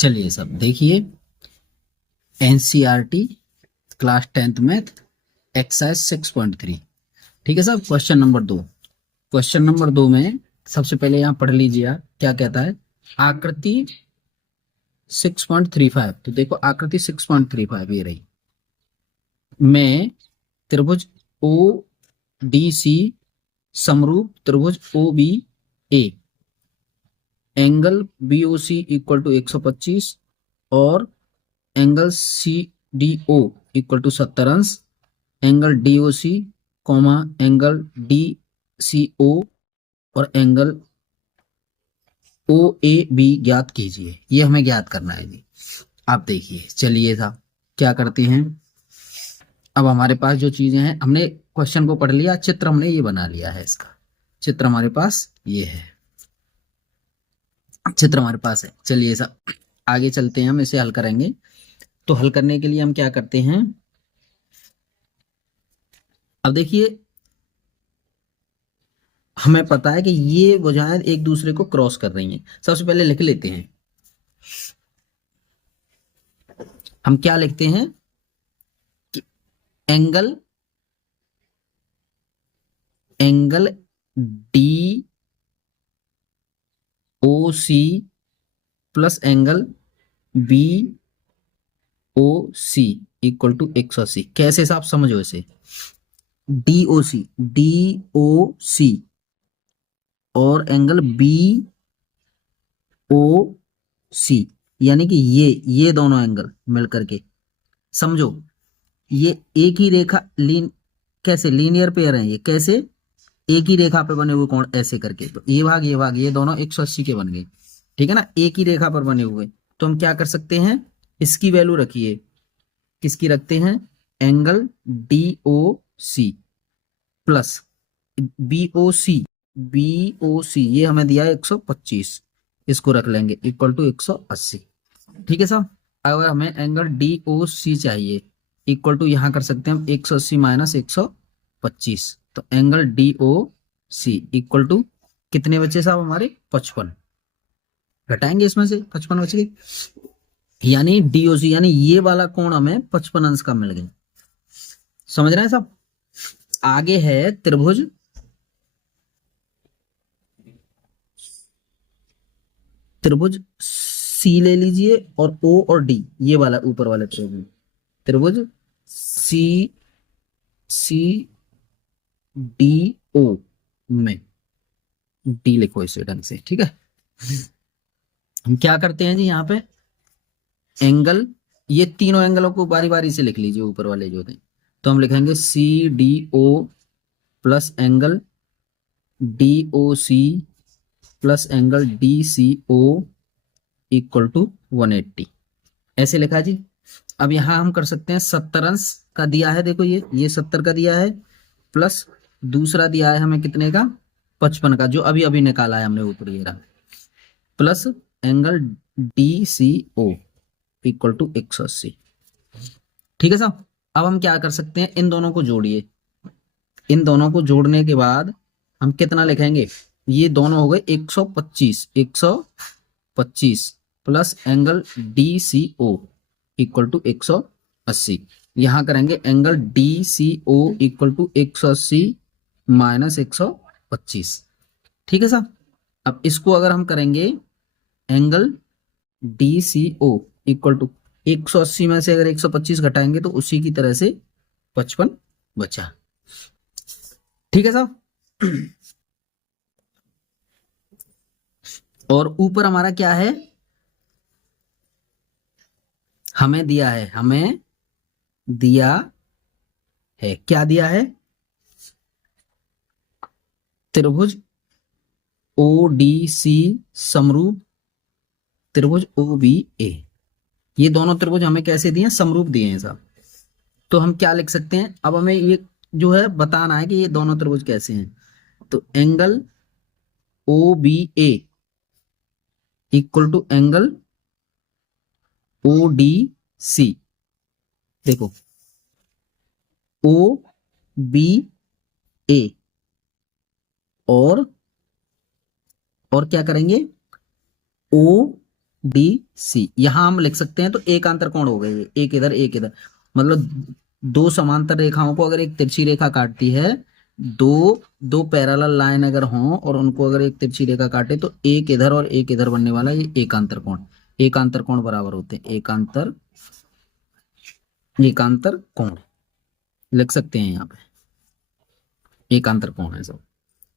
चलिए सब देखिए, NCERT class 10th math exercise 6.3। ठीक है साहब। क्वेश्चन नंबर 2 में सबसे पहले यहाँ पढ़ लीजिए आप क्या कहता है। आकृति 6.35, तो देखो आकृति 6.35 ये रही, में त्रिभुज ओ डी सी समरूप त्रिभुज O B A, angle B O C equal to 125 और angle C D O equal to 70 अंश, angle D O C comma angle D C O और एंगल ओ ए बी ज्ञात कीजिए। ये हमें ज्ञात करना है जी। आप देखिए, चलिए साहब क्या करते हैं। अब हमारे पास जो चीजें हैं, हमने क्वेश्चन को पढ़ लिया, चित्र हमने ये बना लिया है। इसका चित्र हमारे पास ये है, चित्र हमारे पास है। चलिए साहब आगे चलते हैं, हम इसे हल करेंगे। तो हल करने के लिए हम क्या करते हैं, अब देखिए हमें पता है कि ये भुजाएं एक दूसरे को क्रॉस कर रही हैं। सबसे पहले लिख लेते हैं, हम क्या लिखते हैं कि angle D O C plus angle B O C equal to 180। कैसे साहब समझो इसे। डी ओ सी और एंगल बी ओ सी, यानी कि ये दोनों एंगल मिलकर के समझो ये एक ही रेखा कैसे लीनियर पेयर है। ये कैसे एक ही रेखा पे बने हुए कोण ऐसे करके, तो ये भाग ये दोनों 180 के बन गए। ठीक है ना, एक ही रेखा पर बने हुए। तो हम क्या कर सकते हैं, इसकी वैल्यू रखिए, किसकी रखते हैं, angle D O C plus B O C ये हमें दिया है 125, इसको रख लेंगे इक्वल टू 180। ठीक है साहब। अगर हमें एंगल डी ओ सी चाहिए इक्वल टू यहां कर सकते हैं हम 180 माइनस 125, तो angle D O C equal to कितने बचे साहब हमारे 55, घटाएंगे इसमें से 55 बच गए, यानी डी ओ सी यानी ये वाला कोण हमें 55 अंश का मिल गया। समझ रहे हैं साहब। आगे है त्रिभुज सी ले लीजिए और ओ और डी, ये वाला ऊपर वाला त्रिभुज सी डी ओ में डी लिखो इसे ढंग से। ठीक है, हम क्या करते हैं जी, यहाँ पे एंगल, ये तीनों एंगलों को बारी बारी से लिख लीजिए ऊपर वाले जो थे। तो हम लिखेंगे C D O plus angle D O C plus angle D C O equal to 180, ऐसे लिखा जी। अब यहां हम कर सकते हैं 70 अंश का दिया है, देखो ये 70 का दिया है, प्लस दूसरा दिया है हमें कितने का, 55 का, जो अभी अभी निकाला है हमने ऊपर ये रहा, plus angle D C O equal to 180। ठीक है साहब। अब हम क्या कर सकते हैं, इन दोनों को जोड़िए, इन दोनों को जोड़ने के बाद हम कितना लिखेंगे, ये दोनों हो गए 125 plus angle D C O equal to 180, यहां करेंगे angle D C O equal to 180 minus 125। ठीक है साहब। अब इसको अगर हम करेंगे angle D C O equal to 180 में से अगर 125 घटाएंगे तो उसी की तरह से 55 बचा। ठीक है साहब। और ऊपर हमारा क्या है, हमें दिया है क्या दिया है, त्रिभुज ओ डी सी समरूप त्रिभुज ओ बी ए। ये दोनों त्रिभुज हमें कैसे दिए हैं, समरूप दिए हैं साहब। तो हम क्या लिख सकते हैं, अब हमें ये जो है बताना है कि ये दोनों त्रिभुज कैसे हैं। तो angle O B A equal to angle O D C, देखो ओ बी ए और क्या करेंगे, ओ डी सी। यहां हम लिख सकते हैं तो एकांतर कोण हो गए, एक इधर एक इधर, मतलब दो समांतर रेखाओं को अगर एक तिरछी रेखा काटती है, दो दो पैरेलल लाइन अगर हों और उनको अगर एक तिरछी रेखा काटे तो एक इधर और एक इधर बनने वाला ये एकांतर कोण। एकांतर कोण बराबर होते हैं एकांतर एकांतर कोण, लिख सकते हैं यहाँ पे एकांतर कोण है सब।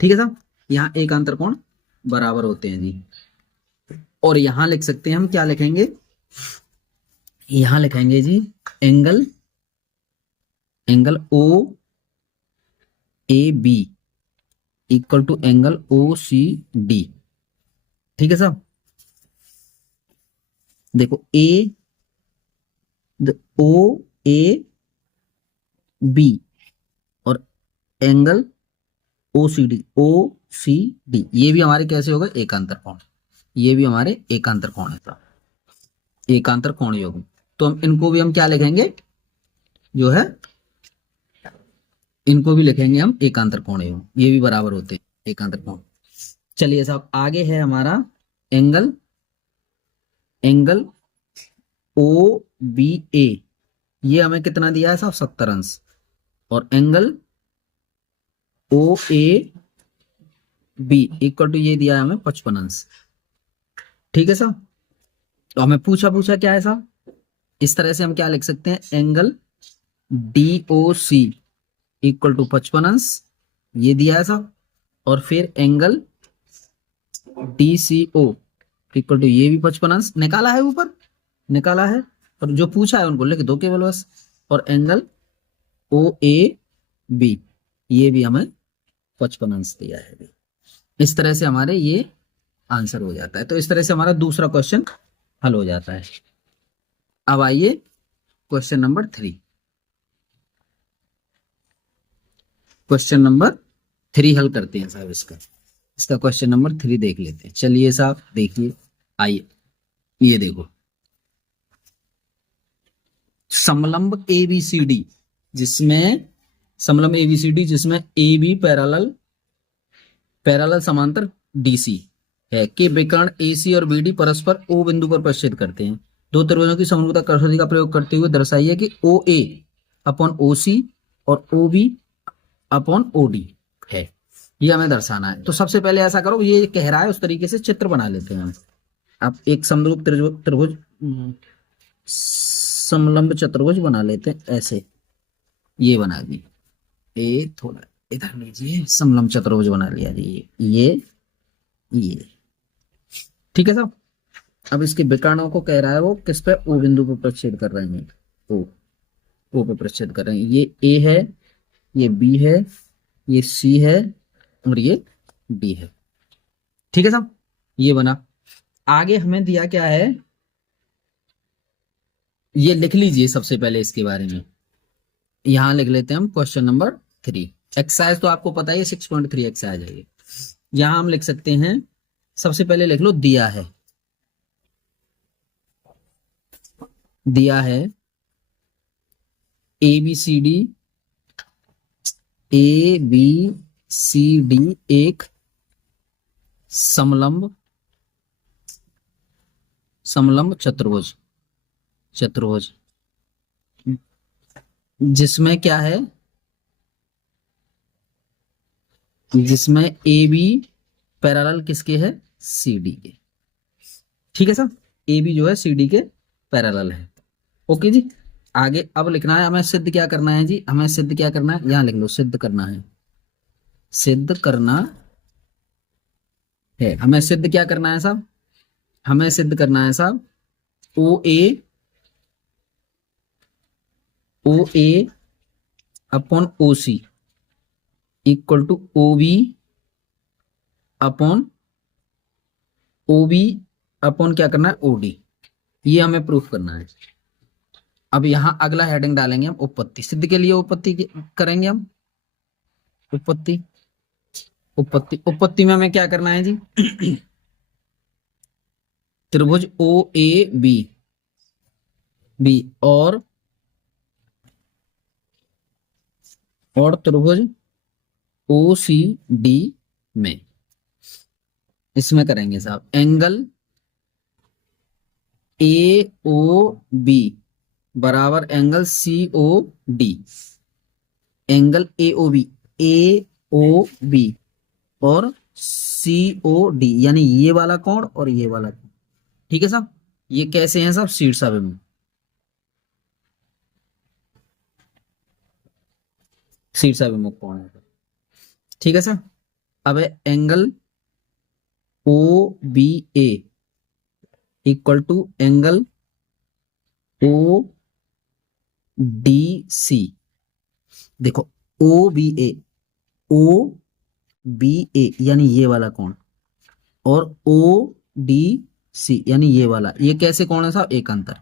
ठीक है साहब, यहाँ एकांतर कोण बराबर होते हैं जी। और यहां लिख सकते हैं हम, क्या लिखेंगे, यहां लिखेंगे जी angle angle O A B equal to angle O C D. ठीक है साहब, देखो ए ओ ए बी और एंगल ओ सी डी, ये भी हमारे कैसे हो गए एकांतर कोण, ये भी हमारे एकांतर कोण है साहब, एकांतर कोण योग। तो हम इनको भी हम क्या लिखेंगे, जो है इनको भी लिखेंगे हम एकांतर कोण योग, ये भी बराबर होते हैं एकांतर कोण। चलिए साहब, आगे है हमारा angle angle O B A, ये हमें कितना दिया है साहब 70 अंश, और angle O A B equal to ये दिया है हमें 55 अंश। ठीक है साहब, तो हमें पूछा क्या है साहब, इस तरह से हम क्या लिख सकते हैं, angle D O C equal to 55 अंश, ये दिया है साहब, और फिर angle D C O equal to ये भी 55 अंश निकाला है, ऊपर निकाला है, और जो पूछा है उनको लिख दो केवल बस, और एंगल ओ ए बी ये भी हमें 55 अंश दिया है। इस तरह से हमारे ये आंसर हो जाता है। तो इस तरह से हमारा दूसरा क्वेश्चन हल हो जाता है। अब आइए क्वेश्चन नंबर 3, क्वेश्चन नंबर 3 हल करते हैं साहब। इसका क्वेश्चन नंबर 3 देख लेते हैं। चलिए साहब देखिए, आइए ये देखो, समलंब एबीसीडी जिसमें समलंब एबीसीडी जिसमें ए बी पैरेलल समांतर डीसी है के विकर्ण एसी और बीडी परस्पर ओ बिंदु पर प्रतिच्छेद करते हैं। दो त्रिभुजों की समरूपता कसौटी का प्रयोग करते हुए दर्शाइए कि ओ ए अपॉन ओ सी और O B upon O D है, ये हमें दर्शाना है। तो सबसे पहले ऐसा करो, ये कह रहा है उस तरीके से चित्र बना लेते हैं हम। आप एक समरूप त्रिभुज समलंब चतुर्भुज बना लेते हैं, ऐसे ये बना दी, ए थोड़ा इधर लीजिए, समलंब चतुर्भुज बना लिया जी, ये ठीक है साहब। अब इसके विकर्णों को कह रहा है वो किस पे, ओ बिंदु पर प्रतिच्छेद कर रहे हैं, ओ पे प्रतिच्छेद कर रहे हैं। ये ए है, ये बी है, ये सी है और ये डी है। ठीक है साहब, ये बना। आगे हमें दिया क्या है, ये लिख लीजिए सबसे पहले इसके बारे में, यहां लिख लेते हैं हम क्वेश्चन नंबर 3। एक्सरसाइज तो आपको पता है 6.3 एक्सरसाइज है ये। यहां हम लिख सकते हैं, सबसे पहले लिख लो, दिया है ए बी सी डी एक समलंब चतुर्भुज जिसमें क्या है, जिसमें ए बी पैरेलल किसके है, सी डी के। ठीक है सर, ए बी जो है सी डी के पैरेलल है। ओके जी, आगे अब लिखना है हमें, सिद्ध क्या करना है जी, हमें सिद्ध क्या करना है, यहां लिख लो, सिद्ध करना है, हमें सिद्ध क्या करना है साहब, हमें सिद्ध करना है साहब O A upon O C equal to O B upon क्या करना है, ओ डी, ये हमें प्रूफ करना है। अब यहां अगला हेडिंग डालेंगे हम, उपपत्ति। सिद्ध के लिए उपपत्ति करेंगे हम, उपपत्ति में हमें क्या करना है जी त्रिभुज ओ ए बी और त्रिभुज ओ सी डी में, इसमें करेंगे साहब एंगल ए ओ बी बराबर angle C O D. Angle A O B और सी ओ डी, यानी ये वाला कोण और ये वाला कोण। ठीक है साहब, ये कैसे हैं साहब? शीर्षाभिमुख, शीर्षाभिमुख कोण है। ठीक है सर। अब angle O B A equal to angle O D C. देखो ओ बी ए यानी ये वाला कोण और ओ डी सी यानी ये वाला, ये कैसे कोण है साहब? एकांतर,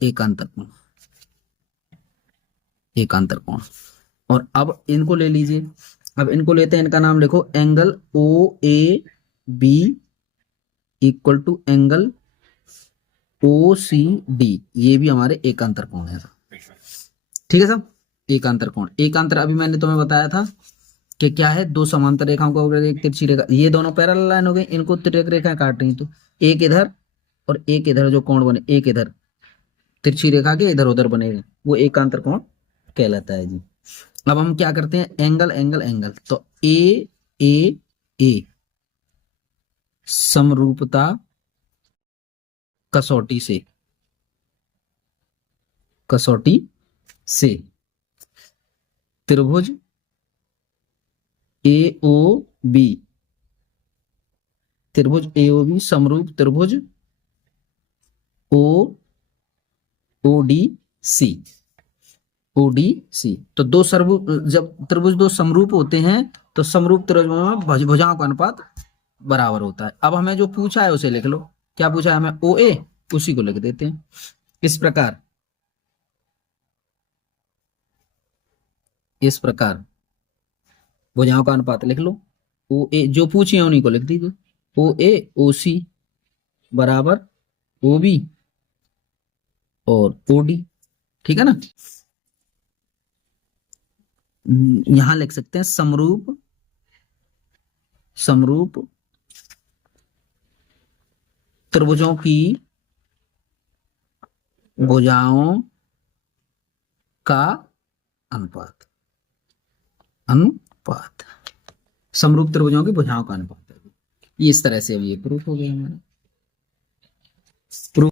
एकांतर कोण, एकांतर कोण। और अब इनको ले लीजिए, अब इनको लेते हैं, इनका नाम लिखो angle O A B equal to angle O C D, ये भी हमारे एकांतर कोण है। ठीक है साहब, एकांतर कोण। एकांतर अभी मैंने तुम्हें बताया था कि क्या है, दो समांतर रेखाओं का एक तिरछी रेखा, ये दोनों पैरेलल लाइन हो गई, इनको तिरक रेखाएं काट रही, तो एक इधर और एक इधर जो कोण बने, एक इधर तिरछी रेखा के इधर उधर बनेगा, वो एकांतर कोण कहलाता है जी। अब हम क्या करते हैं, एंगल एंगल एंगल, तो ए समरूपता कसौटी से, कसौटी से त्रिभुज ए ओ बी, त्रिभुज ए ओ बी समरूप त्रिभुज ओ ओ डी सी, ओ डी सी। तो दो समरूप, जब त्रिभुज दो समरूप होते हैं तो समरूप त्रिभुजों में भुजाओं का अनुपात बराबर होता है। अब हमें जो पूछा है उसे लिख लो, क्या पूछा है हमें? ओ ए, उसी को लिख देते हैं इस प्रकार, इस प्रकार भुजाओं का अनुपात लिख लो। ओ ए जो पूछे हैं उन्हीं को लिख दीजिए, ओ ए ओ सी बराबर ओ बी और ओ डी। ठीक है ना, यहां लिख सकते हैं समरूप, समरूप त्रिभुजों की भुजाओं का अनुपात, अनुपात समरूप त्रिभुजों की भुजाओं का अनुपात है। ये इस तरह से अब ये प्रूफ हो गया हमारा। प्रूफ